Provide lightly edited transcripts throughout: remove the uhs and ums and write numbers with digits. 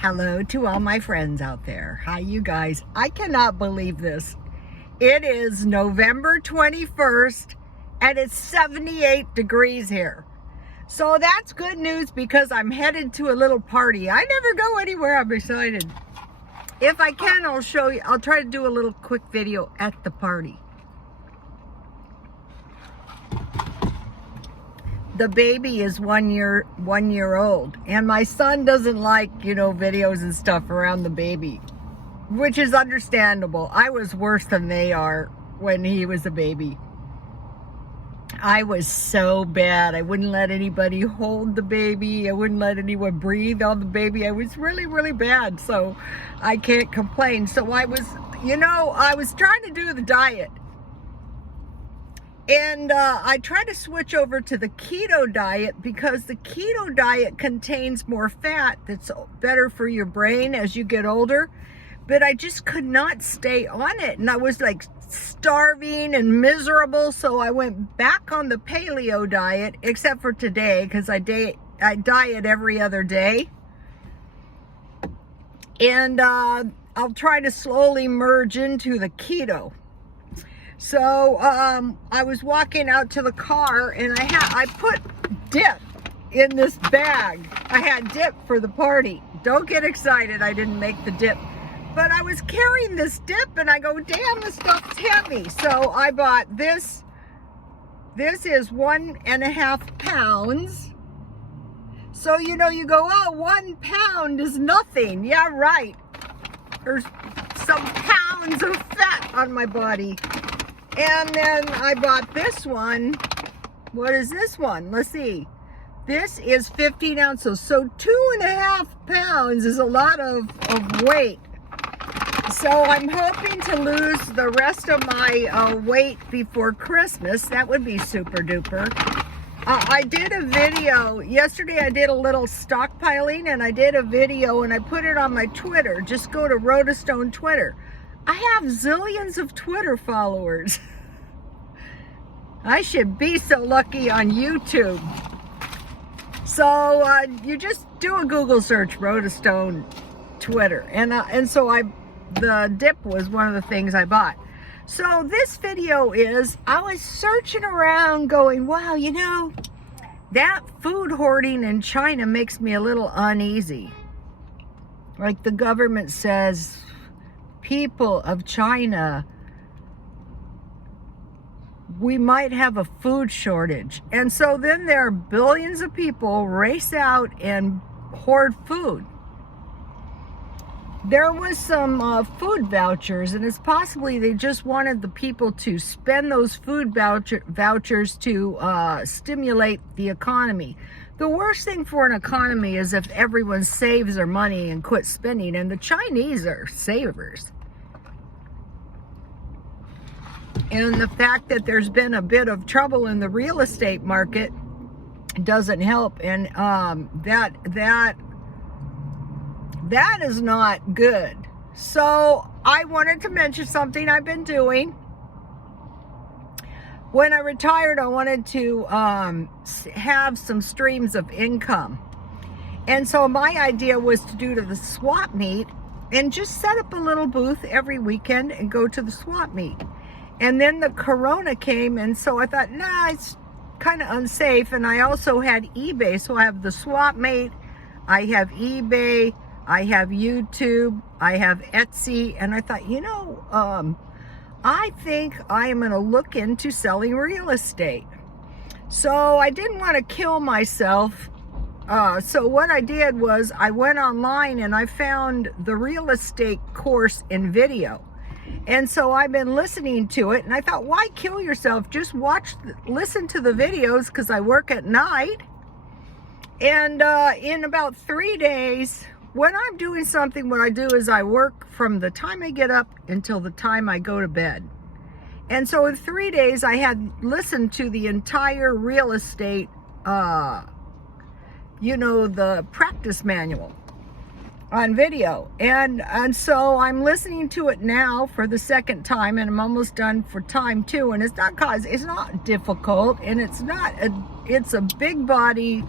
Hello to all my friends out there. Hi, you guys. I cannot believe this. It is November 21st and it's 78 degrees here. So that's good news because I'm headed to a little party. I never go anywhere. I'm excited. If I can, I'll show you. I'll try to do a little quick video at the party. The baby is one year old, and my son doesn't like, videos and stuff around the baby, which is understandable. I was worse than they are when he was a baby. I was so bad. I wouldn't let anybody hold the baby. I wouldn't let anyone breathe on the baby. I was really, really bad, so I can't complain. So I was trying to do the diet. And I try to switch over to the keto diet because the keto diet contains more fat that's better for your brain as you get older. But I just could not stay on it. And I was like starving and miserable. So I went back on the paleo diet, except for today because I diet every other day. And I'll try to slowly merge into the keto. So I was walking out to the car and I put dip in this bag. I had dip for the party. Don't get excited, I didn't make the dip. But I was carrying this dip and I go, damn, this stuff's heavy. So I bought this. This is 1.5 pounds. So, you go, oh, 1 pound is nothing. Yeah, right. There's some pounds of fat on my body. And then I bought this one. What is this one? Let's see. This is 15 ounces. So 2.5 pounds is a lot of weight. So I'm hoping to lose the rest of my weight before Christmas. That would be super duper. I did a video. Yesterday I did a little stockpiling and I did a video and I put it on my Twitter. Just go to Rhoda Stone Twitter. I have zillions of Twitter followers. I should be so lucky on YouTube. So you just do a Google search, Rhoda Stone Twitter. And so the dip was one of the things I bought. So this video is, I was searching around going, wow, that food hoarding in China makes me a little uneasy. Like the government says, people of China, we might have a food shortage. And so then there are billions of people race out and hoard food. There was some food vouchers, and it's possibly they just wanted the people to spend those food vouchers to stimulate the economy. The worst thing for an economy is if everyone saves their money and quits spending, and the Chinese are savers. And the fact that there's been a bit of trouble in the real estate market doesn't help, and that is not good. So I wanted to mention something I've been doing. When I retired, I wanted to have some streams of income. And so my idea was to do to the swap meet and just set up a little booth every weekend and go to the swap meet. And then the corona came, and so I thought, nah, it's kind of unsafe. And I also had eBay, so I have the swap meet, I have eBay, I have YouTube, I have Etsy, and I thought, I think I am going to look into selling real estate. So I didn't want to kill myself. So what I did was I went online and I found the real estate course in video. And so I've been listening to it, and I thought, why kill yourself? Just listen to the videos, because I work at night. And in about 3 days, when I'm doing something, what I do is I work from the time I get up until the time I go to bed. And so in 3 days, I had listened to the entire real estate, the practice manual on video. And so I'm listening to it now for the second time, and I'm almost done for time 2. And it's not difficult, and it's a big body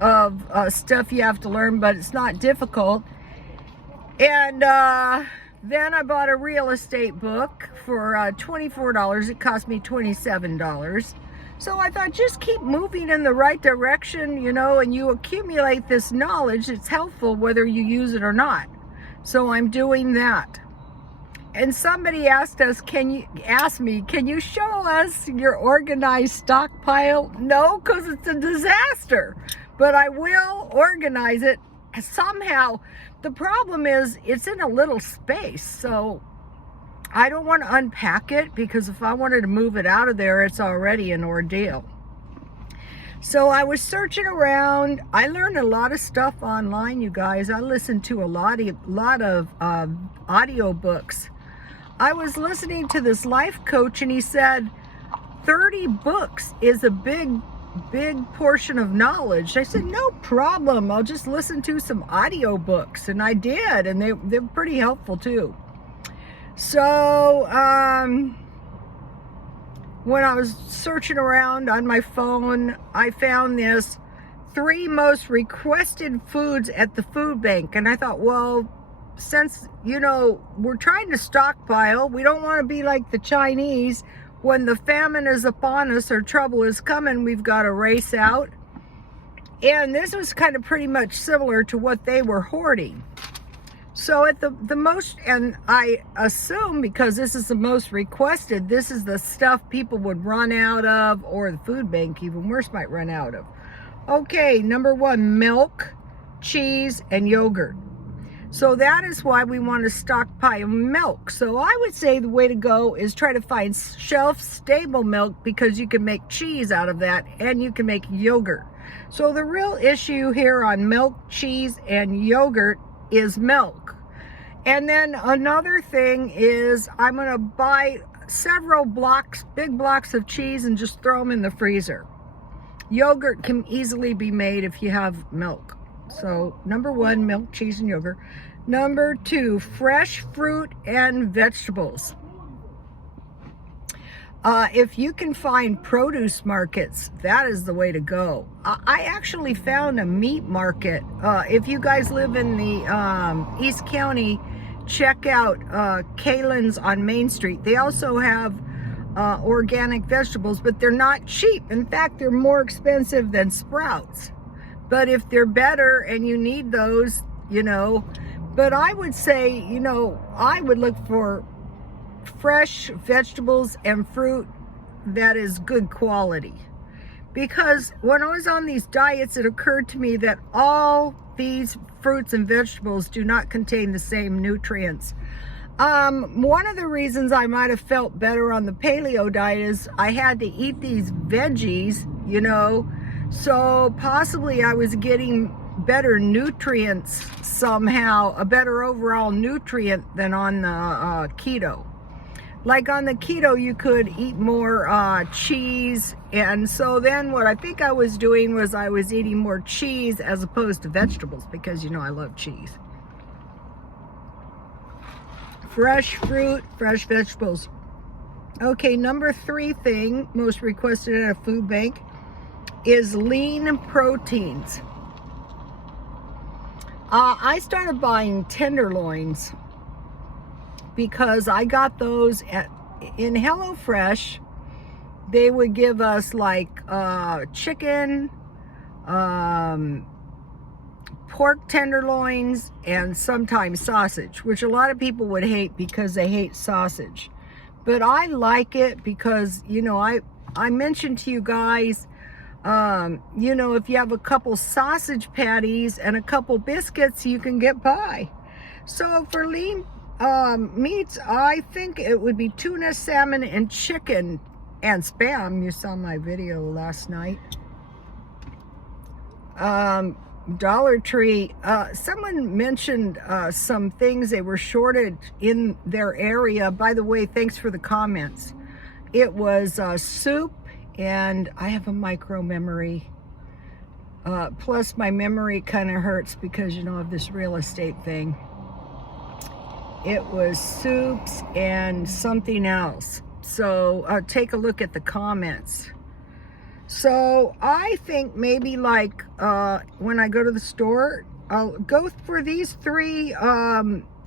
of stuff you have to learn, but it's not difficult. And then I bought a real estate book for $24. It cost me $27. So I thought, just keep moving in the right direction, you know, and you accumulate this knowledge. It's helpful whether you use it or not. So I'm doing that. And somebody asked me, can you show us your organized stockpile? No, because it's a disaster. But I will organize it somehow. The problem is it's in a little space, so I don't want to unpack it, because if I wanted to move it out of there, it's already an ordeal. So I was searching around. I learned a lot of stuff online, you guys. I listened to a lot of audio books. I was listening to this life coach, and he said 30 books is a big portion of knowledge. I said, no problem. I'll just listen to some audio books. And I did, and they're pretty helpful too. So when I was searching around on my phone, I found this 3 most requested foods at the food bank. And I thought, well, since, you know, we're trying to stockpile, we don't want to be like the Chinese. When the famine is upon us or trouble is coming, we've got to race out. And this was kind of pretty much similar to what they were hoarding. So at the most, and I assume because this is the most requested, this is the stuff people would run out of, or the food bank even worse might run out of. Okay, number 1, milk, cheese, and yogurt. So that is why we want to stockpile milk. So I would say the way to go is try to find shelf-stable milk, because you can make cheese out of that, and you can make yogurt. So the real issue here on milk, cheese, and yogurt is milk. And then another thing is I'm going to buy several big blocks of cheese and just throw them in the freezer. Yogurt can easily be made if you have milk. So number 1, milk, cheese, and yogurt. Number 2, fresh fruit and vegetables. If you can find produce markets, that is the way to go. I actually found a meat market. If you guys live in the East County, check out Kalen's on Main Street. They also have organic vegetables, but they're not cheap. In fact, they're more expensive than Sprouts. But if they're better and you need those, you know, but I would say, you know, I would look for fresh vegetables and fruit that is good quality. Because when I was on these diets, it occurred to me that all these fruits and vegetables do not contain the same nutrients. One of the reasons I might have felt better on the paleo diet is I had to eat these veggies, you know, so possibly I was getting better nutrients somehow, a better overall nutrient than on the keto. Like on the keto, you could eat more cheese, and so then what I think I was doing was I was eating more cheese as opposed to vegetables, because you know I love cheese. Fresh fruit, fresh vegetables. Okay, number 3 thing most requested at a food bank is lean proteins. I started buying tenderloins because I got those in HelloFresh. They would give us like chicken, pork tenderloins, and sometimes sausage, which a lot of people would hate because they hate sausage. But I like it because, you know, I mentioned to you guys, you know, if you have a couple sausage patties and a couple biscuits, you can get by. So for lean meats, I think it would be tuna, salmon, and chicken, and Spam. You saw my video last night. Dollar Tree, someone mentioned some things they were shorted in their area. By the way, thanks for the comments. It was soup, and I have a micro memory. Plus my memory kind of hurts because, you know, of this real estate thing. It was soups and something else. So take a look at the comments. So I think maybe like when I go to the store, I'll go for these three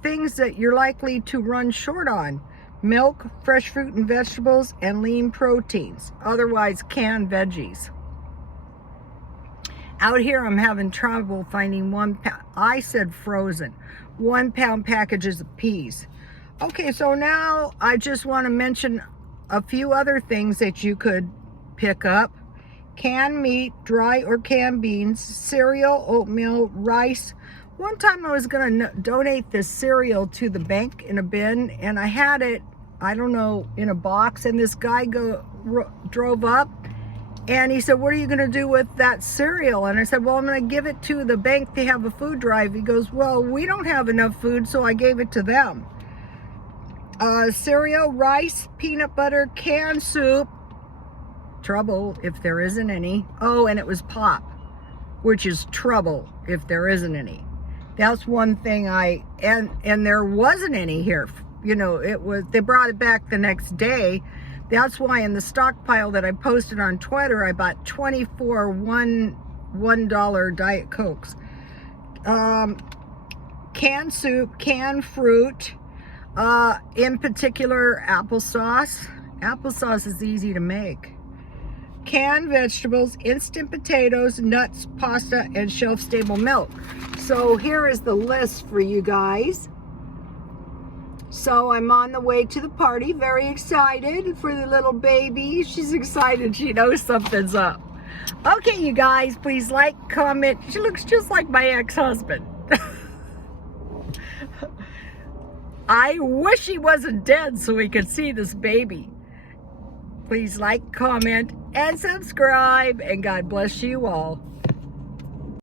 things that you're likely to run short on: milk, fresh fruit and vegetables, and lean proteins, otherwise canned veggies. Out here, I'm having trouble finding 1 pound. I said frozen. 1 pound packages of peas. Okay, so now I just want to mention a few other things that you could pick up: canned meat, dry or canned beans, cereal, oatmeal, rice. One time I was going to donate this cereal to the bank in a bin, and I had it, I don't know, in a box, and this guy drove up. And he said, "What are you going to do with that cereal?" And I said, "Well, I'm going to give it to the bank. They have a food drive." He goes, "Well, we don't have enough food, so I gave it to them." Cereal, rice, peanut butter, canned soup. Trouble if there isn't any. Oh, and it was pop, which is trouble if there isn't any. That's one thing and there wasn't any here. You know, they brought it back the next day. That's why in the stockpile that I posted on Twitter, I bought 24 $1 Diet Cokes. Canned soup, canned fruit, in particular applesauce. Applesauce is easy to make. Canned vegetables, instant potatoes, nuts, pasta, and shelf-stable milk. So here is the list for you guys. So I'm on the way to the party, very excited for the little baby. She's excited. She knows something's up. Okay, you guys, please like, comment. She looks just like my ex-husband. I wish he wasn't dead so we could see this baby. Please like, comment, and subscribe, and God bless you all.